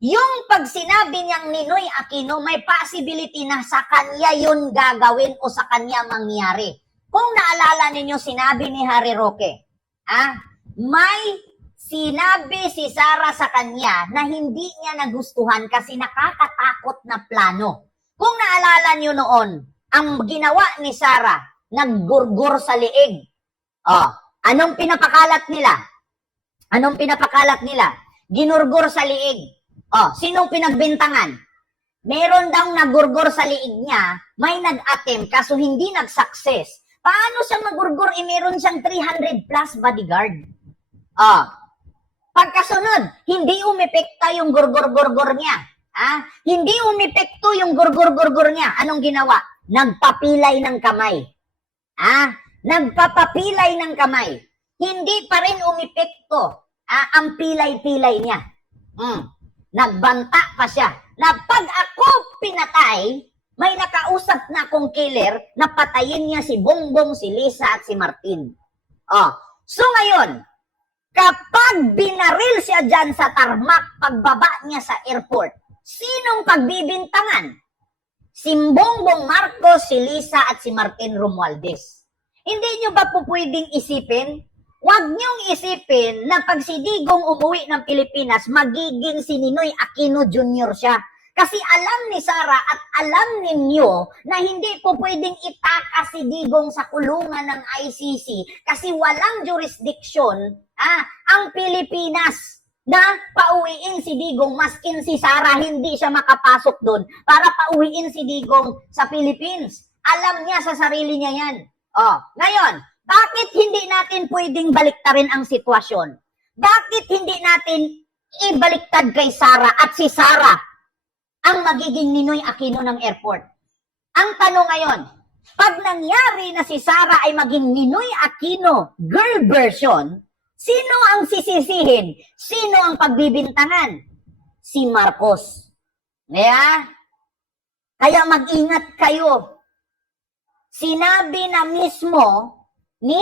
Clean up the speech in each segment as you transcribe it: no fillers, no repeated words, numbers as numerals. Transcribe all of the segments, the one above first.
Yung pag sinabi niyang Ninoy Aquino, may possibility na sa kanya yun gagawin o sa kanya mangyari. Kung naalala ninyo, sinabi ni Harry Roque, may sinabi si Sara sa kanya na hindi niya nagustuhan kasi nakakatakot na plano. Kung naalala niyo noon, ang ginawa ni Sara, naggurgur sa liig. Anong pinapakalat nila? Ginurgur sa liig. Sinong pinagbintangan? Meron daw nagurgur sa liig niya, may nag-attempt kaso hindi nag-success. Paano siya magurgur? Meron siyang 300 plus bodyguard. Pagkasunod, hindi umepekta yung gurgur-gurgur niya. Hindi umepekto yung gurgur-gurgur niya. Anong ginawa? Nagpapilay ng kamay. Nagpapapilay ng kamay. Hindi pa rin umepekto ang pilay-pilay niya. Nagbanta pa siya. Na pag ako pinatay, may nakausap na akong killer na patayin niya si Bongbong, si Lisa at si Martin. So ngayon, kapag binaril siya dyan sa tarmac, pagbaba niya sa airport, sinong pagbibintangan? Si Bongbong Marcos, si Lisa at si Martin Romualdez. Hindi nyo ba po pwedeng isipin? Huwag niyong isipin na pag si Digong umuwi ng Pilipinas, magiging si Ninoy Aquino Jr. siya. Kasi alam ni Sara at alam ninyo na hindi po pwedeng itakas si Digong sa kulungan ng ICC kasi walang jurisdiction ang Pilipinas na pauwiin si Digong, maskin si Sara hindi siya makapasok doon para pauwiin si Digong sa Philippines. Alam niya sa sarili niya yan. Ngayon, bakit hindi natin pwedeng baliktarin ang sitwasyon? Bakit hindi natin ibaliktad kay Sara at si Sara ang magiging Ninoy Aquino ng airport? Ang tanong ngayon, pag nangyari na si Sara ay maging Ninoy Aquino girl version, sino ang sisisihin? Sino ang pagbibintangan? Si Marcos. Kaya mag-ingat kayo. Sinabi na mismo ni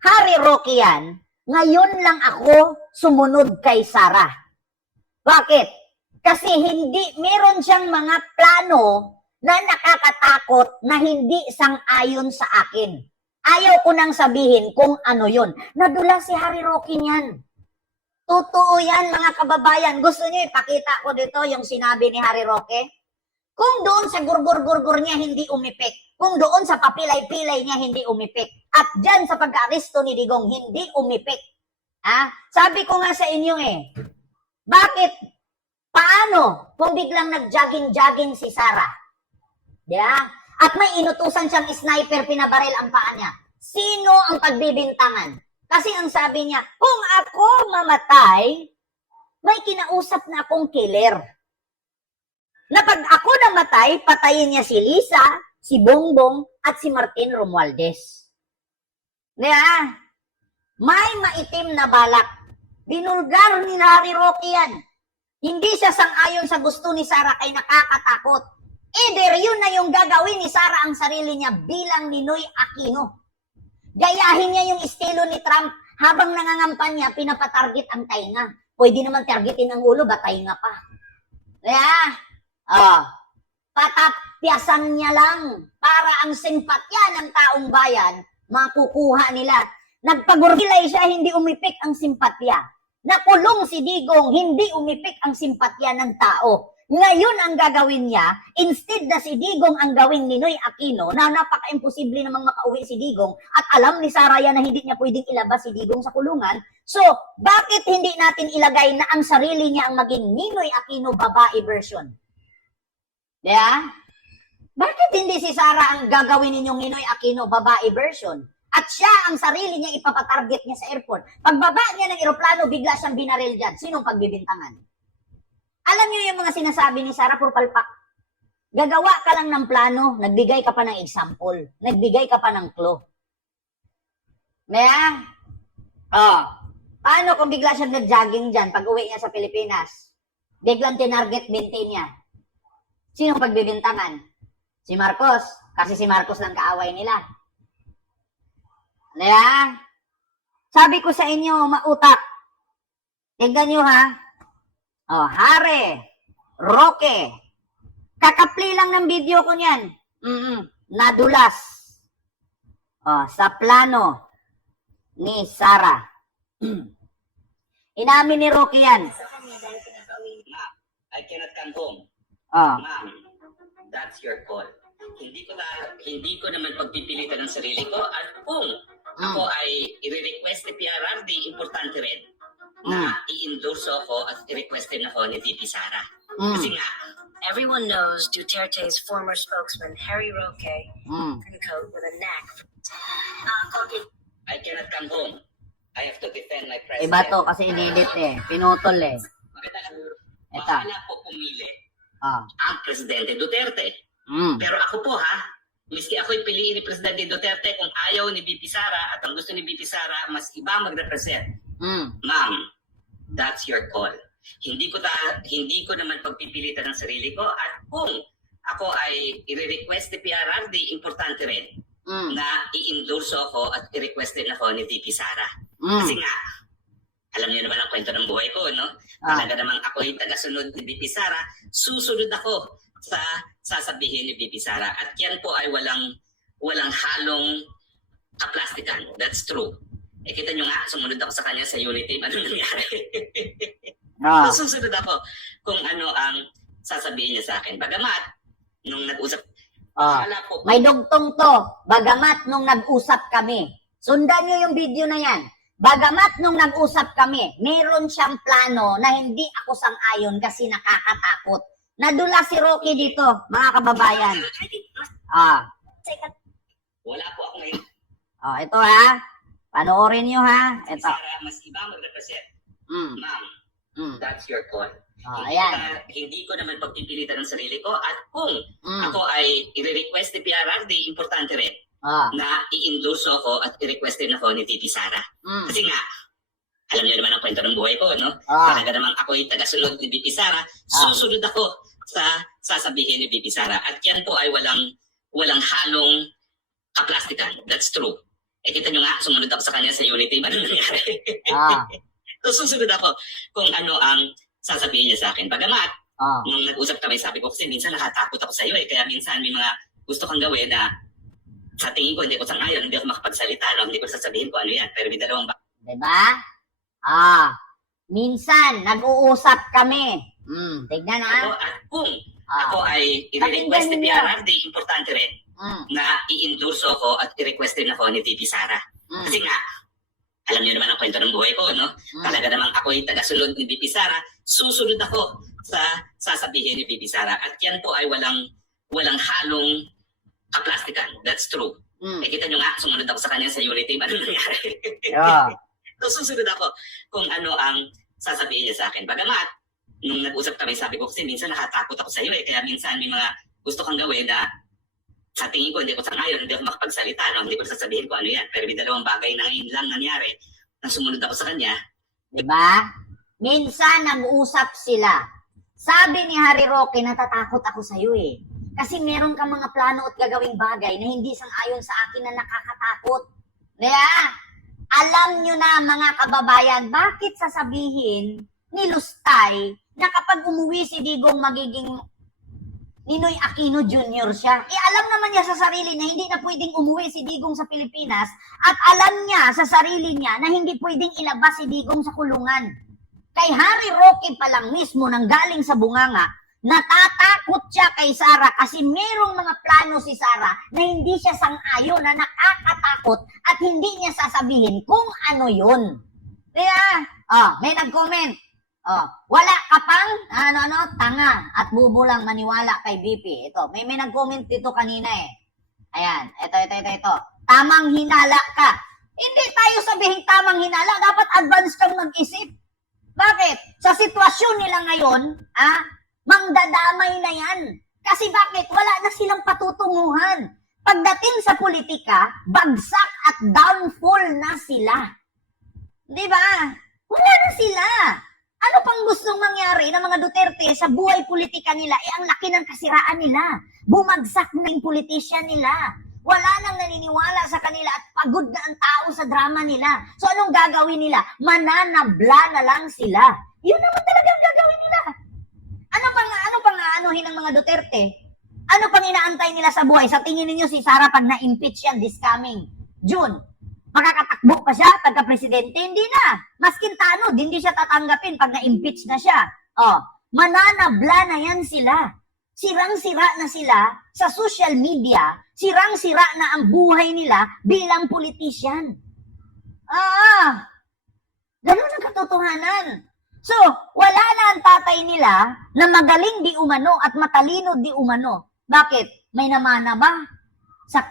Harry Roque yan, ngayon lang ako sumunod kay Sara. Bakit? Kasi meron siyang mga plano na nakakatakot na hindi sang-ayon sa akin. Ayaw ko nang sabihin kung ano yun. Nadula si Harry Roque niyan. Totoo yan mga kababayan. Gusto niyo ipakita ko dito yung sinabi ni Harry Roque? Kung doon sa gurgur-gurgur niya hindi umipik, kung doon sa papilay-pilay niya hindi umipik, at dyan sa pag-aresto ni Digong hindi umipik. Sabi ko nga sa inyo bakit? Paano kung biglang nag-jogging-jogging si Sara? At may inutusan siyang sniper, pinabaril ang paa niya. Sino ang pagbibintangan? Kasi ang sabi niya, kung ako mamatay, may kinausap na akong killer. Na pag ako namatay, patayin niya si Lisa, si Bongbong, at si Martin Romualdez. May maitim na balak. Binulgar ni Harry Roque yan. Hindi siya sang-ayon sa gusto ni Sara kay nakakatakot. Either yun na yung gagawin ni Sara ang sarili niya bilang Ninoy Aquino. Gayahin niya yung estilo ni Trump habang nangangampanya, pinapatarget ang tainga. Pwede naman targetin ang ulo, ba tainga pa? Patapyasan niya lang para ang simpatya ng taong bayan makukuha nila. Nagpagurgilay siya, hindi umipik ang simpatya. Nakulong si Digong, hindi umipik ang simpatya ng tao. Ngayon ang gagawin niya, instead na si Digong ang gawing Ninoy Aquino, na napaka-imposible namang makauwi si Digong, at alam ni Sara yan na hindi niya pwedeng ilabas si Digong sa kulungan, so bakit hindi natin ilagay na ang sarili niya ang maging Ninoy Aquino babae version? Bakit hindi si Sara ang gagawin ninyong Ninoy Aquino babae version? At siya ang sarili niya ipapatarget niya sa airport. Pagbaba niya ng eroplano, bigla siyang binaril dyan. Sinong pagbibintangan? Alam niyo yung mga sinasabi ni Sara, puro palpak. Gagawa ka lang ng plano, nagbigay ka pa ng example, nagbigay ka pa ng clue. Paano kung bigla siyang nag-jogging dyan pag uwi niya sa Pilipinas? Biglang tinarget binti niya. Sinong pagbibintangan? Si Marcos. Kasi si Marcos lang kaaway nila. Sabi ko sa inyo, mautak. Tignan nyo Oh, Hare, Roque. Kakapli lang ng video ko niyan. Nadulas. Oh, sa plano ni Sara. Inamin ni Roque yan. I cannot come home. Oh. Ma'am, that's your call. Hindi ko naman pagpipilitan ng sarili ko at kung ako ay i-request ni PRRD, importante rin na i-endorse ako at i-request din ako ni VP Sara. Kasi nga, Everyone knows Duterte's former spokesman, Harry Roque, turncoat with a knack for I cannot come home. I have to defend my president. Iba to kasi inedit eh. Pinutol eh. Ito. Bahala po pumili Ah. ang Presidente Duterte. Pero ako po ha, miski ako'y piliin ni Presidente Duterte kung ayaw ni VP Sara at ang gusto ni VP Sara, mas iba mag-represent. Ma'am, that's your call. Hindi ko naman pagpipilitan ng sarili ko at kung ako ay i-request ni PRRD, importante rin na i-endorse ako at i-request din ako ni VP Sara. Kasi nga, alam niyo naman ang kwento ng buhay ko, no? Talaga namang ako'y tagasunod ni VP Sara, susunod ako sa sasabihin ni VP Sara at yan po ay walang halong kaplastikan. That's true. Eh kita nyo nga, sumunod ako sa kanya sa Unity, ano nangyari? So, susunod ako kung ano ang sasabihin niya sa akin. Bagamat, nung nag-usap, wala po. May dugtong to. Bagamat nung nag-usap kami. Sundan nyo yung video na yan. Bagamat nung nag-usap kami, meron siyang plano na hindi ako sang-ayon kasi nakakatakot. Nadula si Roque dito, mga kababayan. Wala po ako ngayon. Ito ha. Panoorin nyo ha. Ito. Sara, mas iba mag-represent. Ma'am, that's your call. Ayan. Hindi ko naman pagpipilitan ng sarili ko at kung ako ay i-request ni PRRD, importante rin na i-endorse ako at i-request din ako ni VP Sara. Kasi nga, alam niyo naman ang kwento ng buhay ko, no? Talaga namang ako'y tagasunod ni VP Sara, susunod ako sa sasabihin ni VP Sara. At yan po ay walang halong kaplastikan. That's true. Eh kita nyo nga, sumunod ako sa kanya sa Unity, ano nangyari? So susunod ako kung ano ang sasabihin niya sa akin. Bagamat, nung nag-usap kami, sabi ko kasi minsan nakatakot ako sa iyo eh. Kaya minsan may mga gusto kang gawin na sa tingin ko hindi ko sang-ayon, hindi ako makapagsalita, no? Hindi ko sasabihin ko ano yan. Pero may dalawang Diba? Minsan, nag-uusap kami. Tignan ha. At kung ako ay i-request ni PRRD, importante rin na i-endorse ako at i-request din ako ni VP Sara. Kasi nga, alam niyo naman ang kwento ng buhay ko, no? Talaga namang ako'y tagasunod ni VP Sara, susunod ako sa sasabihin ni VP Sara. At yan po ay walang halong kaplastikan. That's true. Eh kita nyo nga, sumunod ako sa kanya sa Unity, ano nangyari? So susunod ako kung ano ang sasabihin niya sa akin. Bagamat, nung nag-usap kami, sabi ko kasi minsan nakatakot ako sa iyo eh. Kaya minsan may mga gusto kang gawin na sa tingin ko hindi ko sang-ayon, hindi ako makapagsalita, no? Hindi ko sasabihin ko ano yan. Pero may dalawang bagay na ngayon lang nangyari na sumunod ako sa kanya. Diba? Minsan, nag-uusap sila. Sabi ni Harry Roque, natatakot ako sa iyo eh. Kasi meron kang mga plano at gagawing bagay na hindi sang-ayon sa akin na nakakatakot. Diba? Alam nyo na mga kababayan, bakit sasabihin ni Lustay na kapag umuwi si Digong magiging Ninoy Aquino Jr. siya? Alam naman niya sa sarili na hindi na pwedeng umuwi si Digong sa Pilipinas at alam niya sa sarili niya na hindi pwedeng ilabas si Digong sa kulungan. Kay Harry Roque pa lang mismo nang galing sa bunganga, natatakot siya kay Sara kasi merong mga plano si Sara na hindi siya sang-ayon, na nakakatakot at hindi niya sasabihin kung ano yun. Kaya, may nag-comment. Wala ka pang, tanga at bubulang maniwala kay BP. Ito, may nag-comment dito kanina eh. Ayan, ito. Tamang hinala ka. Hindi tayo sabihin tamang hinala, dapat advance kang mag-isip. Bakit? Sa sitwasyon nila ngayon, mangdadamay na yan. Kasi bakit? Wala na silang patutunguhan. Pagdating sa politika, bagsak at downfall na sila. Di ba? Wala na sila. Ano pang gustong mangyari ng mga Duterte sa buhay politika nila? Ang laki ng kasiraan nila. Bumagsak na yung politisyan nila. Wala nang naniniwala sa kanila at pagod na ang tao sa drama nila. So anong gagawin nila? Mananabla na lang sila. Yun naman talagang gagawin nila. planuhin ng mga Duterte, ano pang inaantay nila sa buhay? Sa tingin ninyo si Sara pag na-impeach yan this coming June, makakatakbo pa siya pagka-presidente? Hindi na. Maskin tanod, hindi siya tatanggapin pag na-impeach na siya. Mananabla na yan sila. Sirang-sira na sila sa social media. Sirang-sira na ang buhay nila bilang politician. Ganun ang katotohanan. So, wala na ang tatay nila na magaling di umano at matalino di umano. Bakit? May namana ba?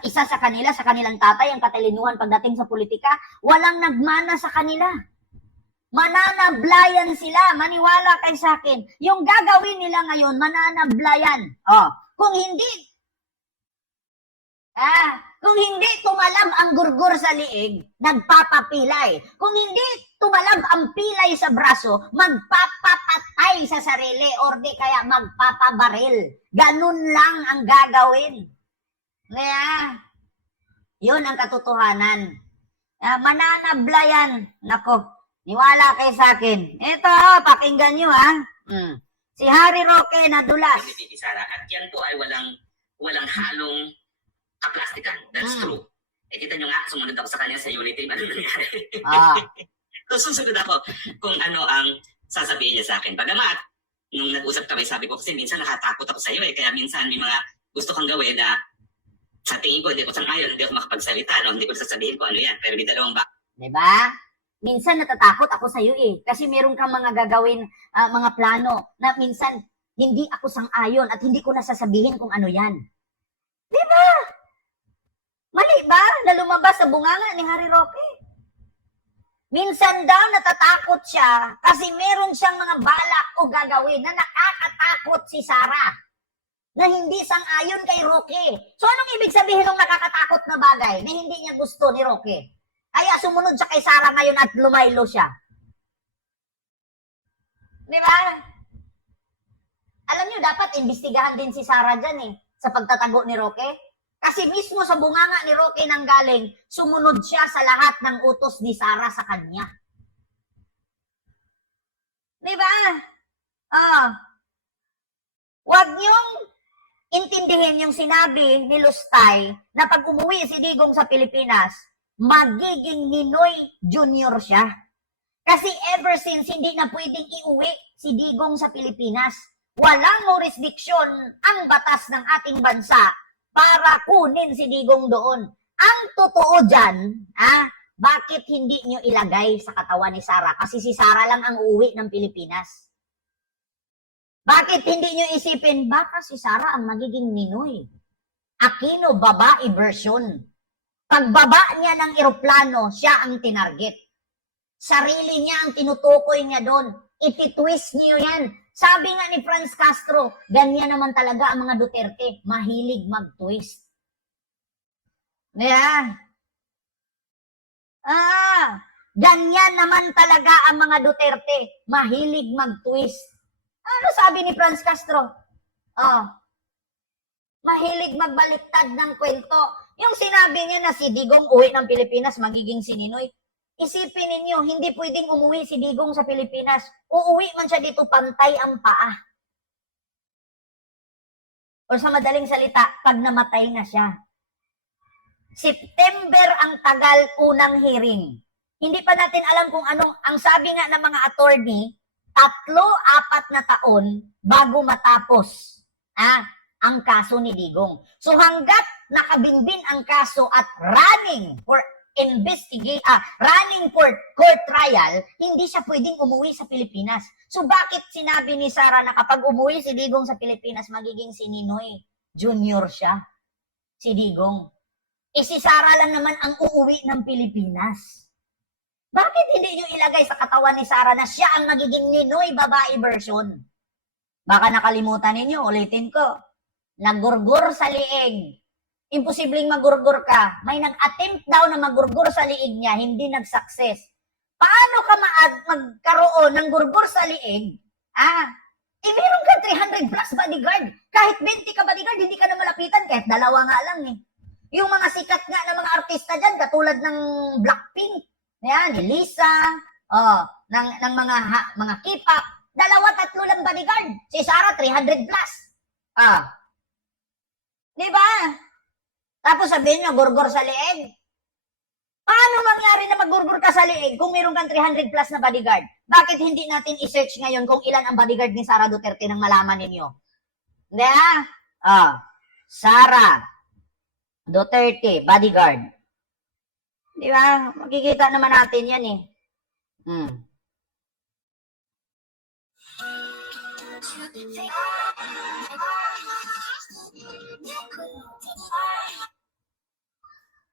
Isa sa kanila, sa kanilang tatay, ang katalinuhan pagdating sa politika, walang nagmana sa kanila. Mananablayan sila. Maniwala kay sa akin. Yung gagawin nila ngayon, mananablayan. Kung hindi tumalab ang gurgur sa liig, nagpapapilay. Kung hindi tumalab ang pilay sa braso, magpapapatay sa sarili or di kaya magpapabaril. Ganun lang ang gagawin. Kaya, yun ang katotohanan. Mananablayan. Nako, niwala kayo sa akin. Ito, pakinggan nyo Si Harry Roque nadulas. ni Sara. At yan po ay walang halong kaplastikan. That's true. Kita nyo nga, sumunod ako sa kanya sa Unity. Ano nangyari? So, susunod ako kung ano ang sasabihin niya sa akin. Bagamat, nung nag-usap kami, sabi ko kasi minsan nakatakot ako sa iyo kaya minsan may mga gusto kang gawin na sa tingin ko, hindi ko sang-ayon, hindi ako makapagsalita, no? Hindi ko sasabihin ko ano yan, pero may dalawang ba? Diba? Minsan natatakot ako sa iyo kasi meron kang mga gagawin, mga plano na minsan hindi ako sang-ayon at hindi ko nasasabihin kung ano yan. Diba? Mali ba na lumabas sa bunganga ni Harry Roque? Minsan daw natatakot siya kasi meron siyang mga balak o gagawin na nakakatakot si Sara na hindi sang-ayon kay Roque. So anong ibig sabihin ng nakakatakot na bagay na hindi niya gusto ni Roque? Kaya sumunod siya kay Sara ngayon at lumaylo siya. Di ba? Alam niyo, dapat imbestigahan din si Sara dyan sa pagtatago ni Roque. Kasi mismo sa bunganga ni Roque nang galing, sumunod siya sa lahat ng utos ni Sara sa kanya. Di ba? Huwag niyong intindihin yung sinabi ni Lustay na pag umuwi si Digong sa Pilipinas, magiging Ninoy Junior siya. Kasi ever since hindi na pwedeng iuwi si Digong sa Pilipinas, walang jurisdiction ang batas ng ating bansa para kunin si Digong doon. Ang totoo dyan, bakit hindi nyo ilagay sa katawan ni Sara? Kasi si Sara lang ang uuwi ng Pilipinas. Bakit hindi nyo isipin, baka si Sara ang magiging Ninoy? Aquino, babae version. Pagbaba niya ng eroplano, siya ang tinarget. Sarili niya ang tinutukoy niya doon. Iti-twist niyo yan. Sabi nga ni Franz Castro, ganyan naman talaga ang mga Duterte. Mahilig mag-twist. Yeah. Ganyan naman talaga ang mga Duterte. Mahilig mag-twist. Ano sabi ni Franz Castro? Mahilig magbaliktad ng kwento. Yung sinabi niya na si Digong uwi ng Pilipinas, magiging si Ninoy. Isipin ninyo, hindi pwedeng umuwi si Digong sa Pilipinas. Uuwi man siya dito, pantay ang paa. O sa madaling salita, pag namatay na siya. September ang tagal unang hearing. Hindi pa natin alam kung anong, ang sabi nga ng mga attorney, 3-4 na taon bago matapos ang kaso ni Digong. So hanggat nakabinbin ang kaso at running for court trial, hindi siya pwedeng umuwi sa Pilipinas. So bakit sinabi ni Sara na kapag umuwi si Digong sa Pilipinas, magiging si Ninoy Junior siya? Si Digong. Si Sara lang naman ang uuwi ng Pilipinas. Bakit hindi nyo ilagay sa katawan ni Sara na siya ang magiging Ninoy babae version? Baka nakalimutan ninyo, ulitin ko. Nagurgur sa liig. Imposibleng magurgur ka. May nag-attempt daw na magurgur sa liig niya, hindi nag-success. Paano ka magkaroon ng gurgur sa liig? Meron ka 300 plus bodyguard. Kahit 20 ka bodyguard, hindi ka na malapitan. Kahit 2 nga lang Yung mga sikat nga na mga artista dyan, katulad ng Blackpink, ni Lisa, ng mga K-pop, 2-3 lang bodyguard. Si Sara, 300 plus. Ah. Di ba? Tapos sabihin nyo, gurgur sa leeg. Paano mangyari na magurgur ka sa leeg kung meron kang 300 plus na bodyguard? Bakit hindi natin i-search ngayon kung ilan ang bodyguard ni Sara Duterte nang malaman ninyo? Hindi Sara Duterte, bodyguard. Di ba? Makikita naman natin yan eh.